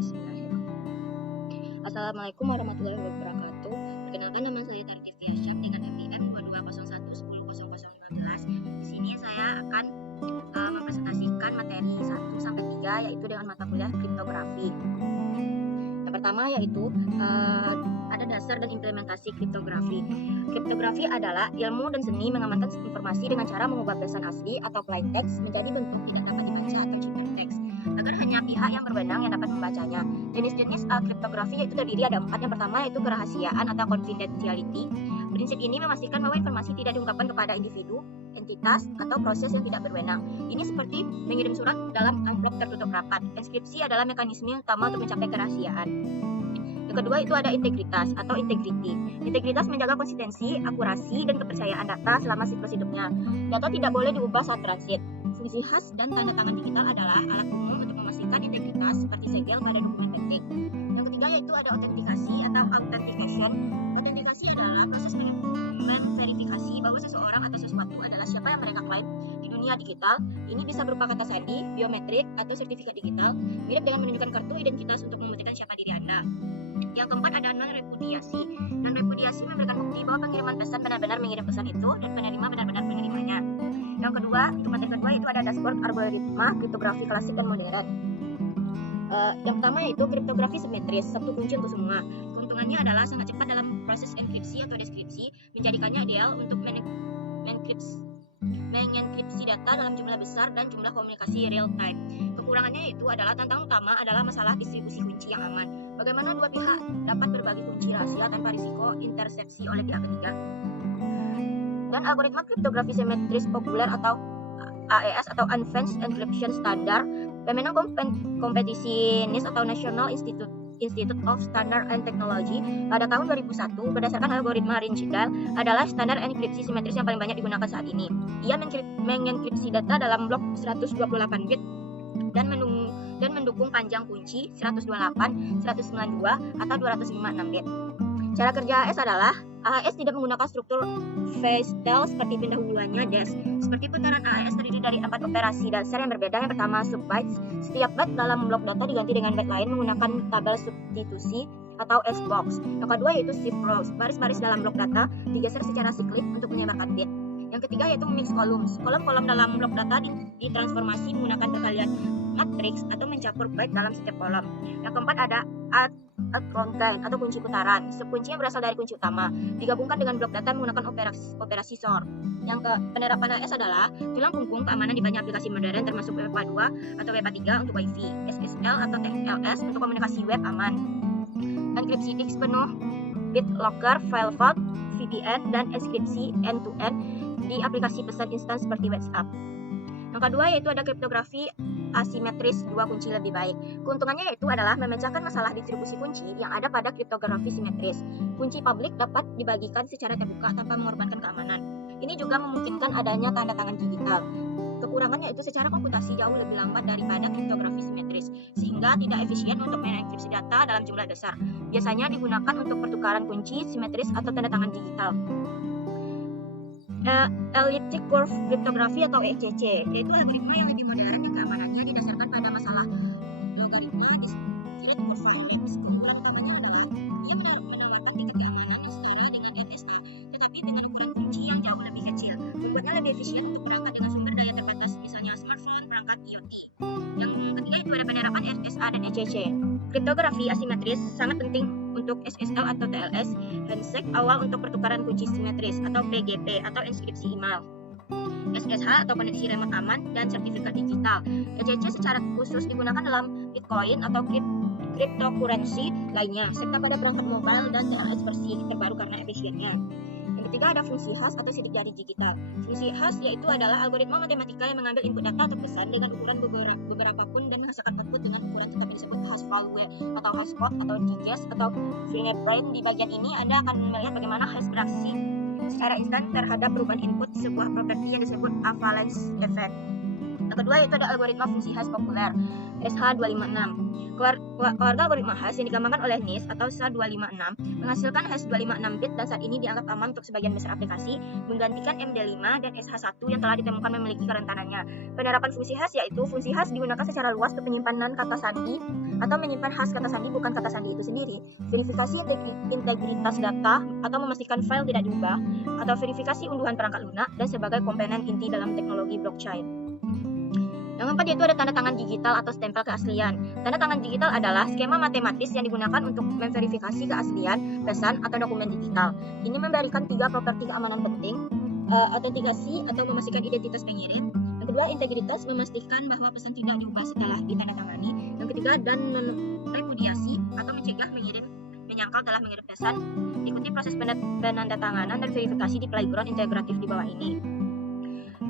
Bismillahirrahmanirrahim. Assalamualaikum warahmatullahi wabarakatuh. Perkenalkan, nama saya Tarkif Yasyam dengan NIM 2201100015. Di sini saya akan mempresentasikan materi 1 sampai 3 yaitu dengan mata kuliah kriptografi. Yang pertama yaitu ada dasar dan implementasi kriptografi. Kriptografi adalah ilmu dan seni mengamankan informasi dengan cara mengubah pesan asli atau plain text menjadi bentuk tidak dapat dibaca atau ciptatext agar hanya pihak yang berwenang yang dapat membacanya. Jenis-jenis kriptografi yaitu terdiri ada 4. Yang pertama yaitu kerahasiaan atau confidentiality. Prinsip ini memastikan bahwa informasi tidak diungkapkan kepada individu, entitas, atau proses yang tidak berwenang. Ini seperti mengirim surat dalam amplop tertutup rapat. Enskripsi adalah mekanisme utama untuk mencapai kerahasiaan. Yang kedua itu ada integritas atau integrity. Integritas menjaga konsistensi, akurasi, dan kepercayaan data selama siklus hidupnya. Data tidak boleh diubah saat transit. Fungsi khas dan tanda tangan digital adalah alat umum untuk memastikan integritas seperti segel pada dokumen penting. Yang ketiga yaitu ada autentikasi atau authentication. Autentikasi adalah proses memverifikasi bahwa seseorang atau sesuatu adalah siapa yang mereka klaim di dunia digital. Ini bisa berupa kata sandi, biometrik, atau sertifikat digital, mirip dengan menunjukkan kartu identitas untuk membuktikan siapa diri Anda. Yang keempat ada non-repudiasi. Non-repudiasi memberikan bukti bahwa pengiriman pesan benar-benar mengirim pesan itu dan penerima benar-benar menerimanya. Yang kedua, materi kedua itu ada dashboard algoritma kriptografi klasik dan modern. Yang pertama yaitu kriptografi simetris, satu kunci untuk semua. Keuntungannya adalah sangat cepat dalam proses enkripsi atau deskripsi, menjadikannya ideal untuk mengenkripsi data dalam jumlah besar dan jumlah komunikasi real time. Kekurangannya itu adalah tantangan utama adalah masalah distribusi kunci yang aman. Bagaimana dua pihak dapat berbagi kunci rahasia tanpa risiko intersepsi oleh pihak ketiga. Dan algoritma kriptografi simetris populer atau AES atau Advanced Encryption Standard, pemenang kompetisi NIST atau National Institute of Standard and Technology pada tahun 2001 berdasarkan algoritma Ringdal adalah standar enkripsi simetris yang paling banyak digunakan saat ini. Ia mengenkripsi data dalam blok 128 bit dan mendukung panjang kunci 128, 192, atau 256 bit. Cara kerja AES adalah AES tidak menggunakan struktur Feistel seperti pendahuluannya DES. Seperti putaran AES terdiri dari 4 operasi dasar yang berbeda. Yang pertama subbytes. Setiap byte dalam blok data diganti dengan byte lain menggunakan tabel substitusi atau S-box. Yang kedua yaitu shift rows. Baris-baris dalam blok data digeser secara siklik untuk menyebarkan bit. Yang ketiga yaitu mix columns. Kolom-kolom dalam blok data ditransformasi menggunakan perkalian matriks atau mencampur byte dalam setiap kolom. Yang keempat ada add content atau kunci putaran. Subkunci yang berasal dari kunci utama digabungkan dengan blok data menggunakan operasi sort. Yang penerapan AES adalah tulang punggung keamanan di banyak aplikasi modern termasuk WPA2 atau WPA3 untuk Wi-Fi, SSL atau TLS untuk komunikasi web aman. Enkripsi disk penuh, BitLocker, file vault, VPN, dan enkripsi end-to-end di aplikasi pesan instan seperti WhatsApp. Yang kedua yaitu ada kriptografi asimetris, 2 kunci lebih baik. Keuntungannya yaitu adalah memecahkan masalah distribusi kunci yang ada pada kriptografi simetris. Kunci publik dapat dibagikan secara terbuka tanpa mengorbankan keamanan. Ini juga memungkinkan adanya tanda tangan digital. Kekurangannya itu secara komputasi jauh lebih lambat daripada kriptografi simetris, sehingga tidak efisien untuk mengenkripsi data dalam jumlah besar. Biasanya digunakan untuk pertukaran kunci simetris atau tanda tangan digital. Elliptic Curve Cryptography atau ECC, yaitu algoritma yang lebih modern dan keamanannya didasarkan pada masalah logaritma discrete kurva Helix. Keunggulan utamanya adalah ia menawarkan tingkat keamanan yang setara dengan DNS-nya, tetapi dengan ukuran kunci yang jauh lebih kecil, membuatnya lebih efisien untuk perangkat dengan sumber daya terbatas, misalnya smartphone, perangkat IoT. Yang ketiga itu ada penerapan RSA dan ECC. Kriptografi asimetris sangat penting untuk SSL atau TLS, handshake awal untuk pertukaran kunci simetris atau PGP atau inskripsi email, SSH atau koneksi remote aman, dan sertifikat digital. ECC secara khusus digunakan dalam Bitcoin atau cryptocurrency lainnya, serta pada perangkat mobile dan TLS versi terbaru karena efisiennya. Yang ketiga ada fungsi hash atau sidik jari digital. Fungsi hash yaitu adalah algoritma matematika yang mengambil input data atau pesan dengan ukuran beberapa pun dan menghasilkan output dengan ukuran tetap disebut hash value atau hash code atau digest atau fingerprint. Di bagian ini Anda akan melihat bagaimana hash beraksi secara instan terhadap perubahan input sebuah properti yang disebut avalanche effect. Yang kedua yaitu ada algoritma fungsi hash populer. SH256. Keluarga algoritma hash yang dikembangkan oleh NIST atau SHA-256 menghasilkan hash 256 bit dan saat ini dianggap aman untuk sebagian besar aplikasi, menggantikan MD5 dan SH1 yang telah ditemukan memiliki kerentanannya. Penerapan fungsi hash yaitu fungsi hash digunakan secara luas untuk penyimpanan kata sandi atau menyimpan hash kata sandi bukan kata sandi itu sendiri, verifikasi integritas data atau memastikan file tidak diubah, atau verifikasi unduhan perangkat lunak dan sebagai komponen inti dalam teknologi blockchain. Yang keempat yaitu ada tanda tangan digital atau stempel keaslian. Tanda tangan digital adalah skema matematis yang digunakan untuk memverifikasi keaslian pesan atau dokumen digital. Ini memberikan 3 properti keamanan penting: autentikasi atau memastikan identitas pengirim. Yang kedua, integritas, memastikan bahwa pesan tidak diubah setelah ditandatangani. Yang ketiga, dan non-repudiasi atau mencegah menyangkal telah mengirim pesan. Ikuti proses penandatanganan dan verifikasi di playground integratif di bawah ini.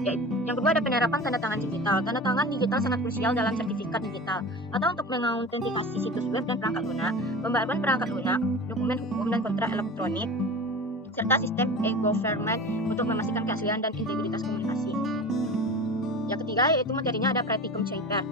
Yang kedua ada penerapan tanda tangan digital. Tanda tangan digital sangat krusial dalam sertifikat digital atau untuk mengautentikasi situs web dan perangkat lunak, pembaruan perangkat lunak, dokumen hukum dan kontrak elektronik, serta sistem e-government untuk memastikan keaslian dan integritas komunikasi. Yang ketiga yaitu materinya ada practicum caper.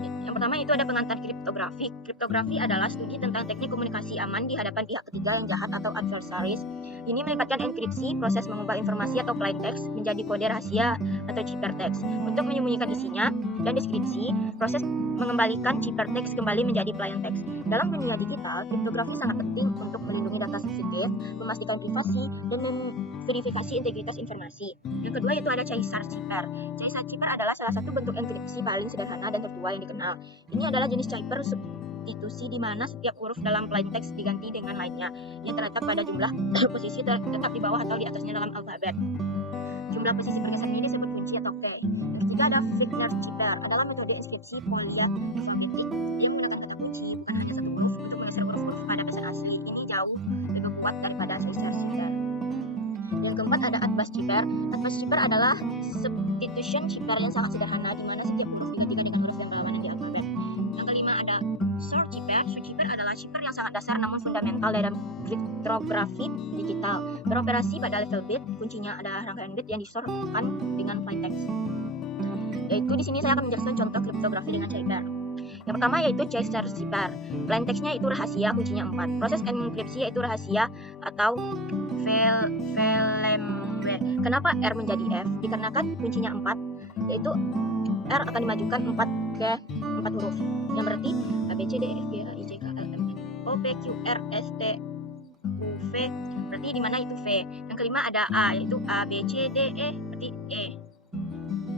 Yang pertama itu ada pengantar kriptografi. Kriptografi adalah studi tentang teknik komunikasi aman di hadapan pihak ketiga yang jahat atau adversaries. Ini melibatkan enkripsi, proses mengubah informasi atau plain text menjadi kode rahasia atau ciphertext untuk menyembunyikan isinya, dan deskripsi, proses mengembalikan ciphertext kembali menjadi plain text. Dalam dunia digital, kriptografi sangat penting untuk melindungi data sensitif, memastikan privasi, dan memverifikasi integritas informasi. Yang kedua yaitu ada Caesar cipher. Caesar cipher adalah salah satu bentuk enkripsi paling sederhana dan tertua yang dikenal. Ini adalah jenis cipher substitusi di mana setiap huruf dalam plain text diganti dengan lainnya yang terletak pada jumlah posisi tetap di bawah atau di atasnya dalam alfabet. Jumlah posisi pergeseran ini disebut kunci atau key. Yang ketiga ada Wigner cipher, adalah metode inskripsi polyalphabetic yang menggunakan kata kunci bukan hanya satu huruf untuk menggeser huruf-huruf pada pesan asli. Ini jauh lebih kuat daripada Caesar cipher. Yang keempat ada Atbas cipher. Atbas cipher adalah substitution cipher yang sangat sederhana di mana setiap huruf digantikan dengan huruf yang berlawanan di alfabet. Yang kelima ada Short cipher. Short cipher adalah cipher yang sangat dasar namun fundamental dalam kriptografi digital. Beroperasi pada level bit, kuncinya adalah rangkaian bit yang disortkan dengan plain text. Yaitu di sini saya akan menjelaskan contoh kriptografi dengan cipher. Yang pertama yaitu Caesar cipher. Plain text-nya itu rahasia, kuncinya 4. Proses enkripsi yaitu rahasia atau Velemware. Kenapa R menjadi F? Dikarenakan kuncinya 4, yaitu R akan dimajukan 4 ke 4 huruf. Yang berarti A B C D E F G H I J K L M N O P Q R S T U V. Berarti di mana itu V? Yang kelima ada A, yaitu A B C D E, berarti E.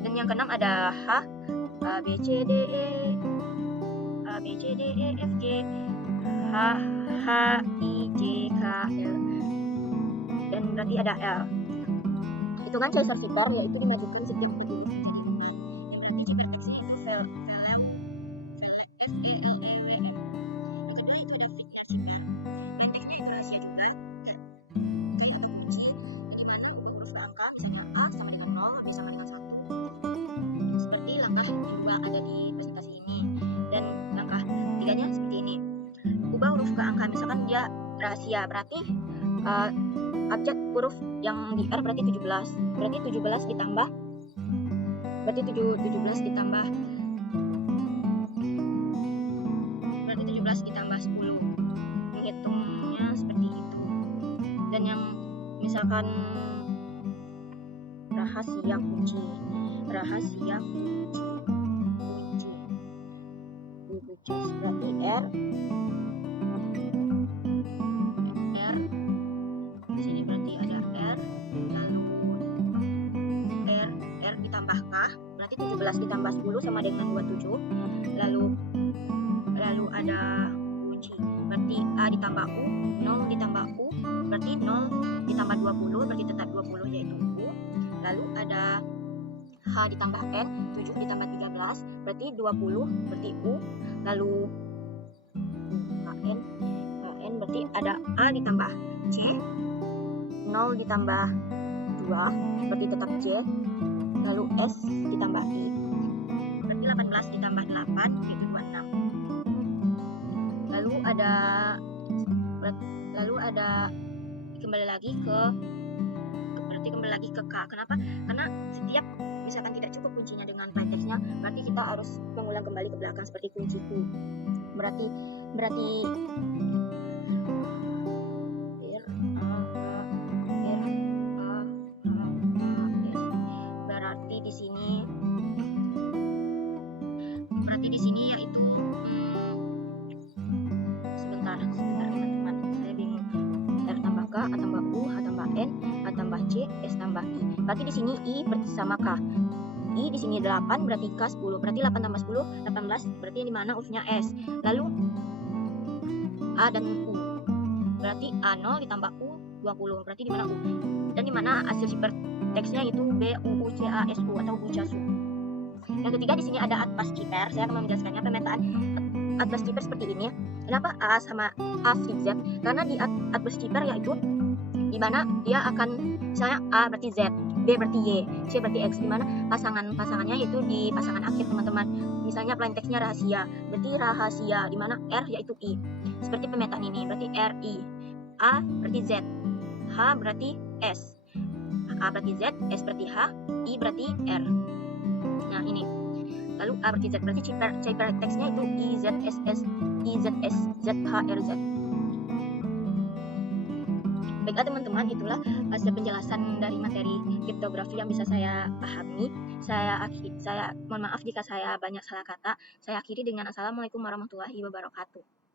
Dan yang keenam ada H, A B C D E A B C D E F G H H I J K L, dan berarti ada L. Itu kan Caesar cipher, yaitu dimajukan setiap huruf menjadi V. Yang berarti ciphertext itu Velem F E L E W M. Yang kedua itu ada Wigner cipher. Dan teksnya itu rahasia juga, kayak atau kunci, di mana huruf ke angka misalnya A sama dengan 0, B sama dengan 1. Seperti langkah kedua ada di presentasi ini. Dan langkah tiganya seperti ini. Ubah huruf ke angka, misalkan dia rahasia, berarti abjad huruf yang di R berarti 17. Berarti 17 ditambah 10. Menghitungnya seperti itu. Dan yang misalkan rahasia kunci berarti R di sini berarti ada R, lalu R ditambah K, berarti 17 ditambah 10 sama dengan 27. Lalu ada kunci, berarti A ditambah U, 0 ditambah U, berarti 0 ditambah 20, berarti tetap 20 yaitu U. Lalu ada H ditambah N, 7 ditambah 13, berarti 20, berarti U. Lalu HN berarti ada A ditambah C, 0 ditambah 2, berarti tetap J. Lalu S ditambah I, berarti 18 ditambah 8, yaitu 26. Lalu ada kembali lagi ke K. Kenapa? Karena setiap misalkan tidak cukup kuncinya dengan plain text teksnya, berarti kita harus mengulang kembali ke belakang seperti kunciku. Berarti di sini yaitu sebentar teman-teman, saya bingung. R tambah K, A tambah U, H tambah N, A tambah C, S tambah I. Berarti di sini I bersama K. I di sini 8, berarti K 10. Berarti 8 tambah 10, 18. Berarti yang dimana hurufnya S. Lalu A dan U. Berarti A0 ditambah U 20. Berarti dimana U. Dan dimana hasil hiperteksnya itu B, U, C, A, S, U atau Bucasu. Yang ketiga di sini ada atlas ciper. Saya akan menjelaskannya pemetaan atlas ciper seperti ini. Kenapa A sama A flip Z? Karena di atlas ciper yaitu di mana dia akan misalnya A berarti Z, B berarti Y, C berarti X, di mana pasangannya yaitu di pasangan akhir teman-teman. Misalnya plain text-nya rahasia, berarti rahasia, di mana R yaitu I. Seperti pemetaan ini, berarti R I. A berarti Z, H berarti S, A berarti Z, S berarti H, I berarti R. Nah ini. Lalu A berarti Z, berarti ciper teksnya itu IZSS, ZHRZ. Baiklah teman-teman, itulah hasil penjelasan dari materi kriptografi yang bisa saya pahami. Saya mohon maaf jika saya banyak salah kata. Saya akhiri dengan assalamualaikum warahmatullahi wabarakatuh.